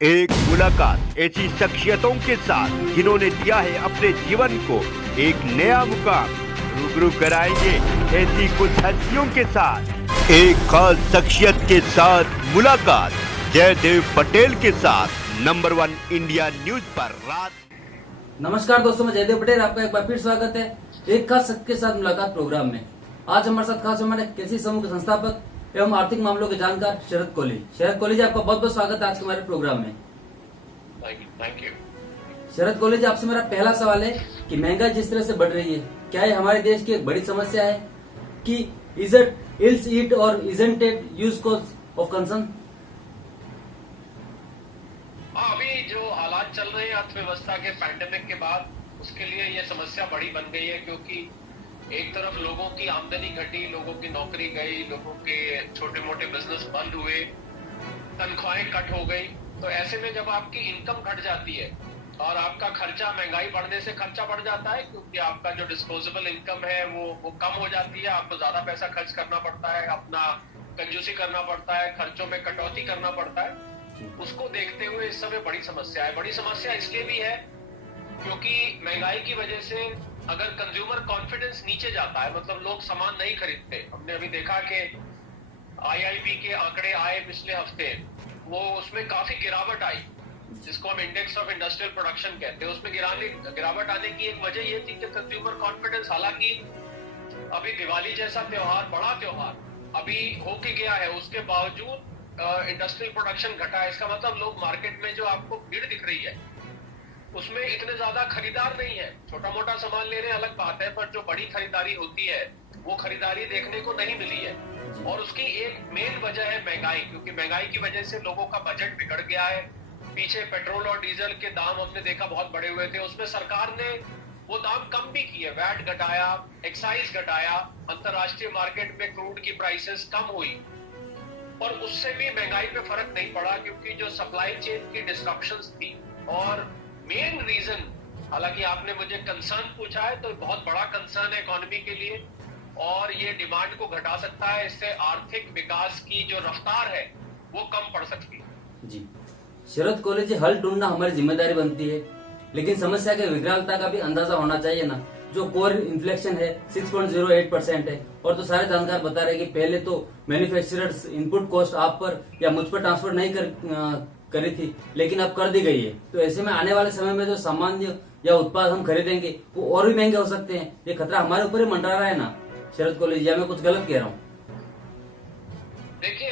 एक मुलाकात ऐसी शख्सियतों के साथ जिन्होंने दिया है अपने जीवन को एक नया मुकाम। रूबरू कराएंगे ऐसी कुछ हस्तियों के साथ एक खास शख्सियत के साथ मुलाकात जयदेव पटेल के साथ नंबर 1 इंडिया न्यूज पर रात। नमस्कार दोस्तों, मैं जयदेव पटेल, आपका एक बार फिर स्वागत है एक खास शख्स के साथ मुलाकात प्रोग्राम में। आज हमारे साथ खास हमारे कृषि समूह के संस्थापक एवं आर्थिक मामलों के जानकार शरद कोहली। शरद कोहली जी, आपका बहुत बहुत स्वागत है आज के हमारे प्रोग्राम में। Thank you. शरद कोहली जी, आपसे मेरा पहला सवाल है कि महंगाई जिस तरह से बढ़ रही है, क्या ये हमारे देश की एक बड़ी समस्या है कि इज इट और isn't it use cause of concern? अभी जो हालात चल रहे हैं अर्थव्यवस्था के पैंडेमिक के बाद, उसके लिए ये समस्या बड़ी बन गई है, क्योंकि एक तरफ लोगों की आमदनी घटी, लोगों की नौकरी गई, लोगों के छोटे मोटे बिजनेस बंद हुए, तनख्वाहें कट हो गई। तो ऐसे में जब आपकी इनकम घट जाती है और आपका खर्चा, महंगाई बढ़ने से खर्चा बढ़ जाता है, क्योंकि आपका जो डिस्पोजेबल इनकम है वो कम हो जाती है, आपको ज्यादा पैसा खर्च करना पड़ता है, अपना कंजूसी करना पड़ता है, खर्चों में कटौती करना पड़ता है। उसको देखते हुए इस समय बड़ी समस्या है। बड़ी समस्या इसलिए भी है क्योंकि महंगाई की वजह से अगर कंज्यूमर कॉन्फिडेंस नीचे जाता है, मतलब लोग सामान नहीं खरीदते। हमने अभी देखा कि आईआईबी के आंकड़े आए पिछले हफ्ते, वो उसमें काफी गिरावट आई, जिसको हम इंडेक्स ऑफ इंडस्ट्रियल प्रोडक्शन कहते हैं। उसमें गिरावट आने की एक वजह ये थी कि कंज्यूमर कॉन्फिडेंस, हालांकि अभी दिवाली जैसा त्योहार, बड़ा त्योहार अभी होके गया है, उसके बावजूद इंडस्ट्रियल प्रोडक्शन घटा है। इसका मतलब लोग मार्केट में जो आपको भीड़ दिख रही है उसमें इतने ज्यादा खरीदार नहीं है। छोटा मोटा सामान ले रहे हैं अलग बात है, पर जो बड़ी खरीदारी होती है वो खरीदारी देखने को नहीं मिली है। और उसकी एक मेन वजह है महंगाई, क्योंकि महंगाई की वजह से लोगों का बजट बिगड़ गया है। पीछे पेट्रोल और डीजल के दाम हमने देखा बहुत बढ़े हुए थे, उसमें सरकार ने वो दाम कम भी किए, वैट घटाया, एक्साइज घटाया, अंतरराष्ट्रीय मार्केट में क्रूड की प्राइसेस कम हुई, और उससे भी महंगाई पे फर्क नहीं पड़ा, क्योंकि जो सप्लाई चेन की डिस्ट्रप्शंस थी। और मेन रीजन, हालांकि आपने मुझे कंसर्न पूछा है, तो बहुत बड़ा कंसर्न है इकोनॉमी के लिए, और ये डिमांड को घटा सकता है। इससे आर्थिक विकास की जो रफ्तार है वो कम पड़ सकती है। जी शरद कोहली जी, हल ढूंढना हमारी जिम्मेदारी बनती है, लेकिन समस्या के विकरालता का भी अंदाजा होना चाहिए ना। जो कोर इन्फ्लेशन है 6.08% है, और तो सारे जानकार बता रहे कि पहले तो मैन्युफैक्चरर्स इनपुट कॉस्ट आप पर या मुझ पर ट्रांसफर नहीं करी थी, लेकिन अब कर दी गई है। तो ऐसे में आने वाले समय में जो सामान्य या उत्पाद हम खरीदेंगे वो और भी महंगे हो सकते हैं। ये खतरा हमारे ऊपर ही मंडरा रहा है ना शरद कोहली जी, या मैं कुछ गलत कह रहा हूँ? देखिए,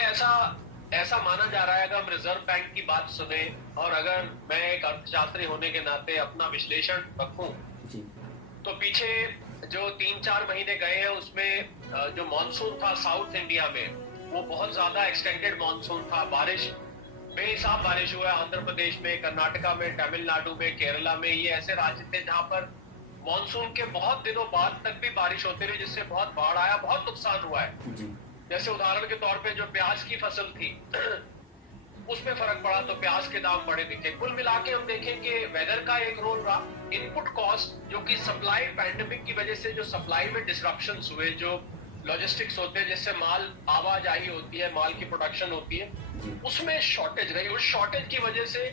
ऐसा माना जा रहा है, अगर हम रिजर्व बैंक की बात सुने और अगर मैं एक अर्थशास्त्री होने के नाते अपना विश्लेषण रखूं, तो पीछे जो 3-4 महीने गए हैं उसमें जो मॉनसून था साउथ इंडिया में, वो बहुत ज्यादा एक्सटेंडेड मॉनसून था। बारिश बेहिसाब बारिश हुआ है आंध्र प्रदेश में, कर्नाटका में, तमिलनाडु में, केरला में। ये ऐसे राज्य थे जहां पर मॉनसून के बहुत दिनों बाद तक भी बारिश होती रही, जिससे बहुत बाढ़ आया, बहुत नुकसान हुआ है। जैसे उदाहरण के तौर पे जो प्याज की फसल थी उसमें फर्क पड़ा, तो प्याज के दाम बड़े दिखे। कुल मिला के हम देखें कि वेदर का एक रोल रहा, इनपुट कॉस्ट, जो कि सप्लाई, पैंडेमिक की वजह से जो सप्लाई में डिसरप्शंस हुए, जो लॉजिस्टिक्स होते हैं जिससे माल आवाजाही होती है, माल की प्रोडक्शन होती है, उसमें शॉर्टेज रही। उस शॉर्टेज की वजह से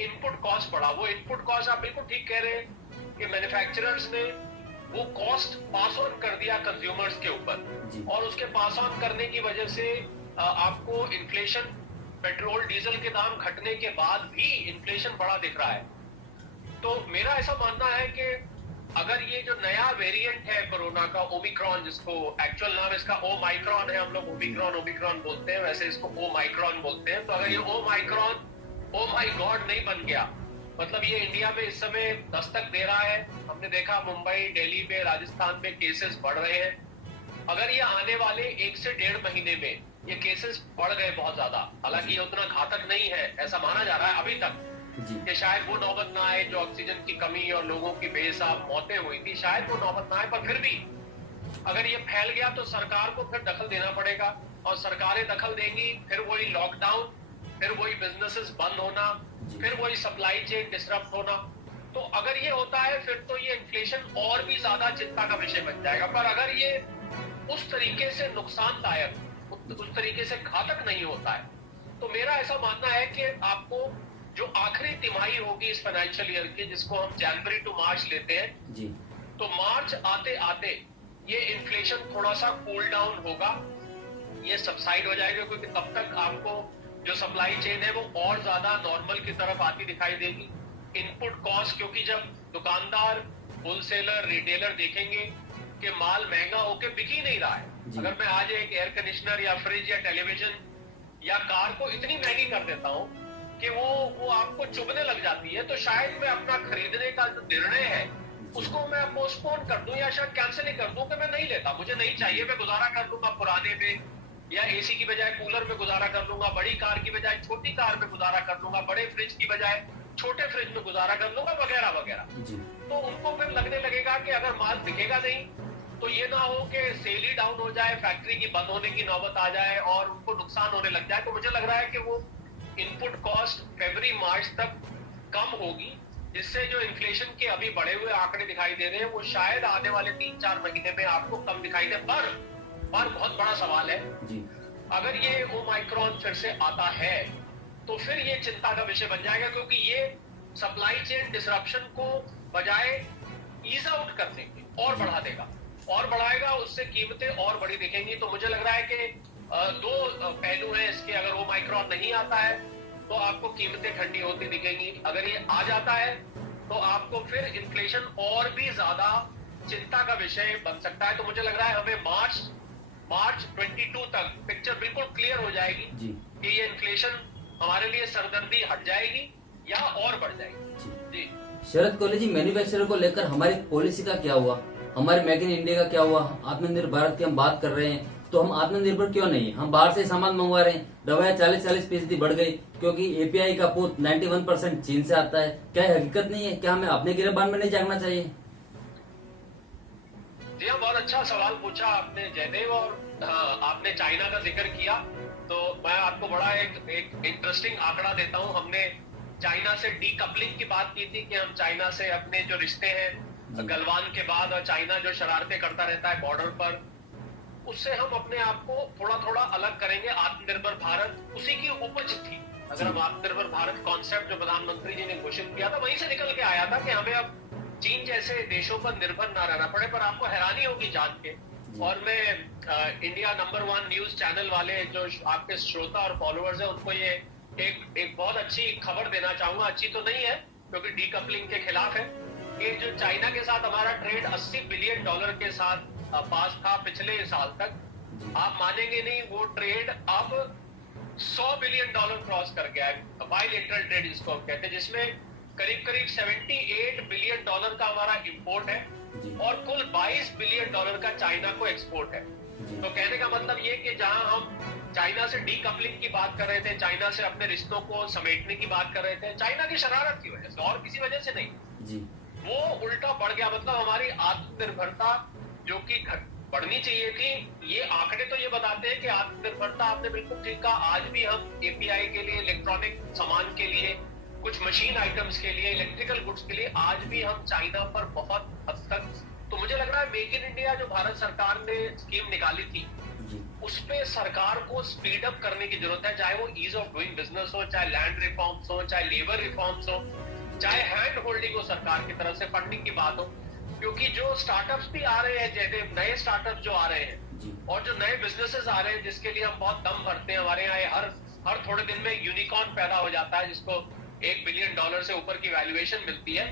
इनपुट कॉस्ट बढ़ा। वो इनपुट कॉस्ट, आप बिल्कुल ठीक कह रहे हैं कि मैन्युफैक्चरर्स ने वो कॉस्ट पास ऑन कर दिया कंज्यूमर्स के ऊपर, और उसके पास ऑन करने की वजह से आपको इन्फ्लेशन, पेट्रोल डीजल के दाम घटने के बाद भी इन्फ्लेशन बड़ा दिख रहा है। तो मेरा ऐसा मानना है कि अगर ये जो नया वेरिएंट है कोरोना का, ओमिक्रॉन, जिसको एक्चुअल नाम इसका ओमाइक्रॉन है, हम लोग ओमिक्रॉन बोलते हैं, वैसे इसको ओमाइक्रॉन बोलते हैं। तो अगर ये ओमाइक्रॉन ओ माई गॉड नहीं बन गया, मतलब ये इंडिया में इस समय दस्तक दे रहा है। हमने देखा मुंबई, दिल्ली में, राजस्थान में केसेस बढ़ रहे हैं। अगर ये आने वाले 1 से 1.5 महीने में ये केसेस बढ़ गए बहुत ज्यादा, हालांकि ये उतना घातक नहीं है ऐसा माना जा रहा है अभी तक, कि शायद वो नौबत ना आए जो ऑक्सीजन की कमी और लोगों की बेहिसाब मौतें हुई थी, शायद वो नौबत ना आए। पर फिर भी अगर ये फैल गया तो सरकार को फिर दखल देना पड़ेगा, और सरकारें दखल देंगी, फिर वही लॉकडाउन, फिर वही बिजनेसेस बंद होना, फिर वही सप्लाई चेन डिस्टर्ब होना। तो अगर ये होता है फिर तो ये इन्फ्लेशन और भी ज्यादा चिंता का विषय बन जाएगा। पर अगर ये उस तरीके से नुकसानदायक, उस तरीके से घातक नहीं होता है, तो मेरा ऐसा मानना है कि आपको जो आखिरी तिमाही होगी इस फाइनेंशियल ईयर की, जिसको हम जनवरी टू मार्च लेते हैं जी, तो मार्च आते आते ये इन्फ्लेशन थोड़ा सा कूल डाउन होगा, ये सबसाइड हो जाएगा, क्योंकि तब तक आपको जो सप्लाई चेन है वो और ज्यादा नॉर्मल की तरफ आती दिखाई देगी। इनपुट कॉस्ट, क्योंकि जब दुकानदार, होलसेलर, रिटेलर देखेंगे कि माल महंगा होके बिक ही नहीं रहा है, अगर मैं आज एक एयर कंडीशनर या फ्रिज या टेलीविजन या कार को इतनी महंगी कर देता हूं कि वो आपको चुभने लग जाती है, तो शायद मैं अपना खरीदने का जो निर्णय है उसको मैं पोस्टपोन कर दूं या शायद कैंसिल ही कर दूं कि मैं नहीं लेता, मुझे नहीं चाहिए, मैं गुजारा कर लूंगा पुराने में, या एसी की बजाय कूलर में गुजारा कर लूंगा, बड़ी कार की बजाय छोटी कार में गुजारा कर लूंगा, बड़े फ्रिज की बजाय छोटे फ्रिज में गुजारा कर लूंगा, वगैरह वगैरह। तो उनको फिर लगने लगेगा कि अगर माल दिखेगा नहीं तो ये ना हो कि सेल ही डाउन हो जाए, फैक्ट्री की बंद होने की नौबत आ जाए और उनको नुकसान होने लग जाए। तो मुझे लग रहा है कि वो इनपुट कॉस्ट फरवरी मार्च तक कम होगी, जिससे जो इन्फ्लेशन के अभी बढ़े हुए आंकड़े दिखाई दे रहे हैं वो शायद आने वाले 3-4 महीने में आपको कम दिखाई दे। पर बहुत बड़ा सवाल है जी, अगर ये ओमाइक्रॉन फिर से आता है तो फिर ये चिंता का विषय बन जाएगा, क्योंकि ये सप्लाई चेन डिसरप्शन को बजाय ईज आउट करने के और बढ़ा देगा और बढ़ाएगा, उससे कीमतें और बड़ी दिखेंगी। तो मुझे लग रहा है कि दो पहलू हैं इसके। अगर ओमाइक्रॉन नहीं आता है तो आपको कीमतें ठंडी होती दिखेंगी, अगर ये आ जाता है तो आपको फिर इन्फ्लेशन और भी ज्यादा चिंता का विषय बन सकता है। तो मुझे लग रहा है हमें मार्च 22 तक पिक्चर बिल्कुल क्लियर हो जाएगी कि ये इन्फ्लेशन हमारे लिए सरदर्दी हट जाएगी या और बढ़ जाएगी। जी शरद कोहली जी, मैन्युफैक्चरर को लेकर हमारी पॉलिसी का क्या हुआ, हमारे मेक इन इंडिया का क्या हुआ? आत्मनिर्भर भारत की हम बात कर रहे हैं तो हम आत्मनिर्भर क्यों नहीं? हम बाहर से सामान मंगवा रहे हैं, दवाएं 40-40% बढ़ गई क्योंकि एपीआई का पूत 91% चीन से आता है। क्या हकीकत नहीं है? क्या हमें अपने गिरबान में नहीं जागना चाहिए? जी हाँ, बहुत अच्छा सवाल पूछा आपने जयदेव, और आपने चाइना का जिक्र किया तो मैं आपको बड़ा एक इंटरेस्टिंग आंकड़ा देता हूँ। हमने चाइना से डीकपलिंग की बात की थी कि हम चाइना से अपने जो रिश्ते हैं गलवान के बाद, और चाइना जो शरारतें करता रहता है बॉर्डर पर, उससे हम अपने आप को थोड़ा थोड़ा अलग करेंगे। आत्मनिर्भर भारत उसी की उपज थी। अगर हम आत्मनिर्भर भारत कॉन्सेप्ट जो प्रधानमंत्री जी ने घोषित किया था वहीं से निकल के आया था कि हमें अब चीन जैसे देशों पर निर्भर ना रहना पड़े। पर आपको हैरानी होगी जान के, और मैं इंडिया नंबर 1 न्यूज चैनल वाले जो आपके श्रोता और फॉलोअर्स हैं उनको ये एक बहुत अच्छी खबर देना चाहूंगा। अच्छी तो नहीं है क्योंकि डीकपलिंग के खिलाफ है, कि जो चाइना के साथ हमारा ट्रेड $80 बिलियन के साथ पास था पिछले साल तक, आप मानेंगे नहीं, वो ट्रेड अब $100 बिलियन क्रॉस कर गया है। बायलैटरल ट्रेड जिसको हम कहते हैं, जिसमें करीब करीब $78 बिलियन का हमारा इंपोर्ट है और कुल $22 बिलियन का चाइना को एक्सपोर्ट है। तो कहने का मतलब ये कि जहां हम चाइना से डीकपलिंग की बात कर रहे थे, चाइना से अपने रिश्तों को समेटने की बात कर रहे थे, चाइना की शरारत की वजह से और किसी वजह से नहीं, वो उल्टा बढ़ गया। मतलब हमारी आत्मनिर्भरता जो कि बढ़नी चाहिए थी, ये आंकड़े तो ये बताते हैं कि आत्मनिर्भरता, आपने बिल्कुल ठीक कहा, आज भी हम एपीआई के लिए, इलेक्ट्रॉनिक सामान के लिए, कुछ मशीन आइटम्स के लिए, इलेक्ट्रिकल गुड्स के लिए आज भी हम चाइना पर बहुत हद तक। तो मुझे लग रहा है मेक इन इंडिया जो भारत सरकार ने स्कीम निकाली थी उस पे सरकार को स्पीड अप करने की जरूरत है, चाहे वो ईज ऑफ डूइंग बिजनेस हो, चाहे लैंड रिफॉर्म्स हो, चाहे लेबर रिफॉर्म्स हो, चाहे हैंड होल्डिंग हो, सरकार की तरफ से फंडिंग की बात हो। क्योंकि जो स्टार्टअप्स भी आ रहे हैं, जैसे नए स्टार्टअप जो आ रहे हैं और जो नए बिजनेसेस आ रहे हैं जिसके लिए हम बहुत दम भरते हैं, हमारे यहाँ हर थोड़े दिन में यूनिकॉर्न पैदा हो जाता है जिसको $1 बिलियन से ऊपर की वैल्यूएशन मिलती है।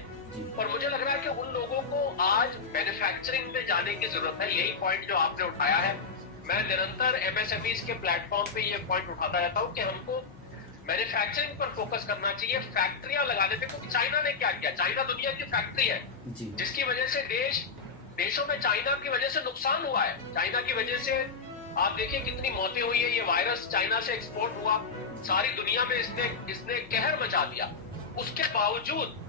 और मुझे लग रहा है कि उन लोगों को आज मैन्युफैक्चरिंग में जाने की जरूरत है। यही पॉइंट जो आपने उठाया है, मैं निरंतर एमएसएमईज के प्लेटफॉर्म पे ये पॉइंट उठाता रहता हूँ कि हमको मैन्युफैक्चरिंग पर फोकस करना चाहिए, फैक्ट्रियां लगाने पे। क्योंकि चाइना ने क्या किया, चाइना दुनिया की फैक्ट्री है जिसकी वजह से देशों में चाइना की वजह से नुकसान हुआ है। चाइना की वजह से आप देखिए कितनी मौतें हुई है। ये वायरस चाइना से एक्सपोर्ट हुआ, सारी दुनिया में इसने कहर मचा दिया। उसके बावजूद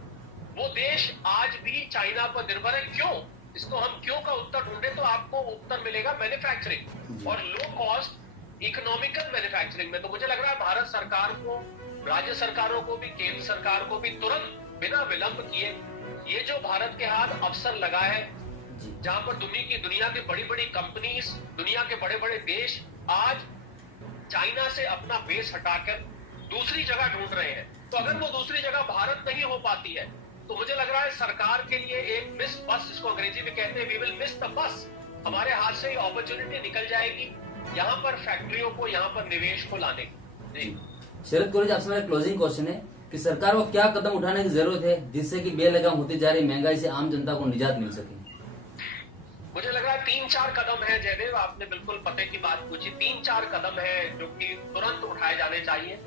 वो देश आज भी चाइना पर निर्भर है। क्यों? इसको हम क्यों का उत्तर ढूंढे तो आपको उत्तर मिलेगा मैन्युफैक्चरिंग और लो कॉस्ट इकोनॉमिकल मैन्युफैक्चरिंग में। तो मुझे लग रहा है भारत सरकार को, राज्य सरकारों को भी, केंद्र सरकार को भी तुरंत बिना विलंब किए ये जो भारत के हाथ अवसर लगा है, जहां पर दुनिया की बड़ी बड़ी कंपनीज, दुनिया के बड़े बड़े देश आज चाइना से अपना बेस हटाकर दूसरी जगह ढूंढ रहे हैं। तो अगर वो दूसरी जगह भारत नहीं हो पाती है तो मुझे लग रहा है सरकार के लिए एक मिस बस, जिसको अंग्रेजी में कहते हैं we will miss the bus, हमारे हाथ से अपॉर्चुनिटी निकल जाएगी यहाँ पर फैक्ट्रियों को, यहाँ पर निवेश को लाने की। जी शरद कोहली जी, आपसे मेरा क्लोजिंग क्वेश्चन है कि सरकार को क्या कदम उठाने की जरूरत है जिससे कि बेलगाम होती जा रही महंगाई से आम जनता को निजात मिल सके? मुझे लग रहा है 3-4 कदम है जयदेव, आपने बिल्कुल पते की बात पूछी। 3-4 कदम है जो कि तुरंत उठाए जाने चाहिए।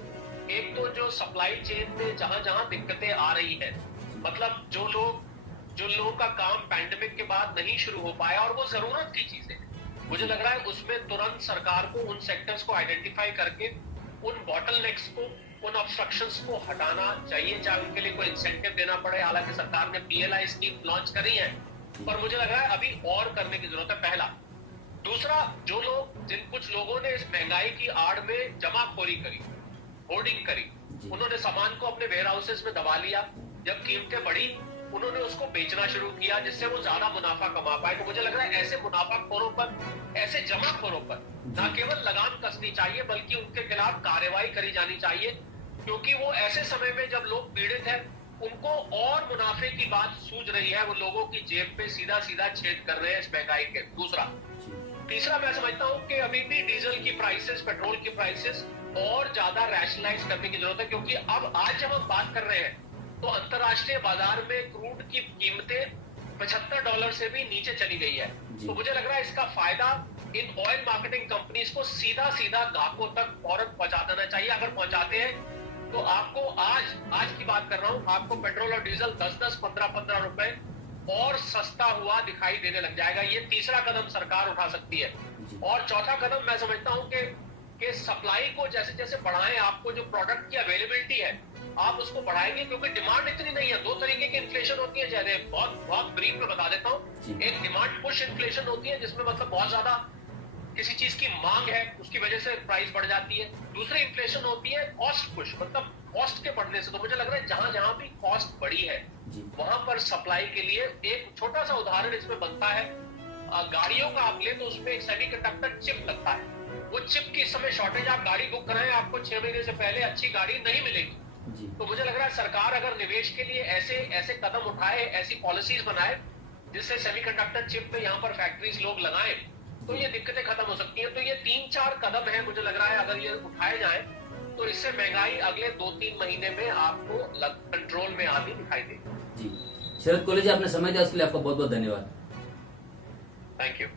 एक तो जो सप्लाई चेन में जहां जहां दिक्कतें आ रही है, मतलब जो लोगों का काम पैंडेमिक के बाद नहीं शुरू हो पाया और वो जरूरत की चीजें, मुझे लग रहा है उसमें तुरंत सरकार को उन सेक्टर्स को आइडेंटिफाई करके उन बॉटलनेक्स को, उन ऑब्स्ट्रक्शंस को हटाना चाहिए, चाहे उनके लिए कोई इंसेंटिव देना पड़े। हालांकि सरकार ने PLI स्कीम लॉन्च करी है, पर मुझे लग रहा है अभी और करने की जरूरत है, पहला। दूसरा, जो लोग कुछ लोगों ने इस महंगाई की आड़ में जमाखोरी करी, होर्डिंग करी, उन्होंने सामान को अपने वेयर हाउसेस में दबा लिया, जब कीमतें बढ़ी उन्होंने उसको बेचना शुरू किया जिससे वो ज्यादा मुनाफा कमा पाए। तो मुझे लग रहा है ऐसे मुनाफाखोरों पर, ऐसे जमाखोरों पर न केवल लगाम कसनी चाहिए बल्कि उनके खिलाफ कार्रवाई करी जानी चाहिए, क्योंकि वो ऐसे समय में जब लोग पीड़ित हैं उनको और मुनाफे की बात सूझ रही है, वो लोगों की जेब पे सीधा सीधा छेद कर रहे हैं इस महंगाई के। तीसरा, मैं समझता हूँ कि अभी भी डीजल की प्राइसेस, पेट्रोल की प्राइसेस और ज्यादा रैशनलाइज करने की जरूरत है, क्योंकि अब आज जब हम बात कर रहे हैं तो अंतरराष्ट्रीय बाजार में क्रूड की कीमतें $75 से भी नीचे चली गई है। तो मुझे लग रहा है इसका फायदा इन ऑयल मार्केटिंग कंपनीज को सीधा सीधा ग्राहकों तक फौरन पहुंचा देना चाहिए। अगर पहुंचाते हैं तो आपको आज की बात कर रहा हूं, आपको पेट्रोल और डीजल 10-10, 15-15 रुपए और सस्ता हुआ दिखाई देने लग जाएगा। ये तीसरा कदम सरकार उठा सकती है। और चौथा कदम मैं समझता हूं कि सप्लाई को जैसे जैसे बढ़ाएं, आपको जो प्रोडक्ट की अवेलेबिलिटी है आप उसको बढ़ाएंगे, क्योंकि डिमांड इतनी नहीं है। दो तरीके की इन्फ्लेशन होती है जयदेव, बहुत ब्रीफ में बता देता हूँ। एक डिमांड पुश इन्फ्लेशन होती है जिसमें मतलब बहुत ज्यादा किसी चीज की मांग है, उसकी वजह से प्राइस बढ़ जाती है। दूसरी इन्फ्लेशन होती है कॉस्ट पुश, मतलब कॉस्ट के बढ़ने से। तो मुझे लग रहा है जहां जहां भी कॉस्ट बढ़ी है वहां पर सप्लाई के लिए एक छोटा सा उदाहरण इसमें बनता है। गाड़ियों का आप ले तो उसमें एक सेमीकंडक्टर चिप लगता है, वो चिप की इस समय शॉर्टेज, आप गाड़ी बुक कराएं आपको 6 महीने से पहले अच्छी गाड़ी नहीं मिलेगी। तो मुझे लग रहा है सरकार अगर निवेश के लिए ऐसे कदम उठाए, ऐसी पॉलिसीज बनाए जिससे सेमीकंडक्टर चिप पे यहाँ पर फैक्ट्रीज लोग लगाएं, तो ये दिक्कतें खत्म हो सकती हैं। तो ये 3-4 कदम है, मुझे लग रहा है अगर ये उठाए जाए तो इससे महंगाई अगले 2-3 महीने में आपको कंट्रोल में आती दिखाई देगी। जी शरद कोहली जी, आपने समय दिया उसके लिए आपका बहुत बहुत धन्यवाद। Thank you.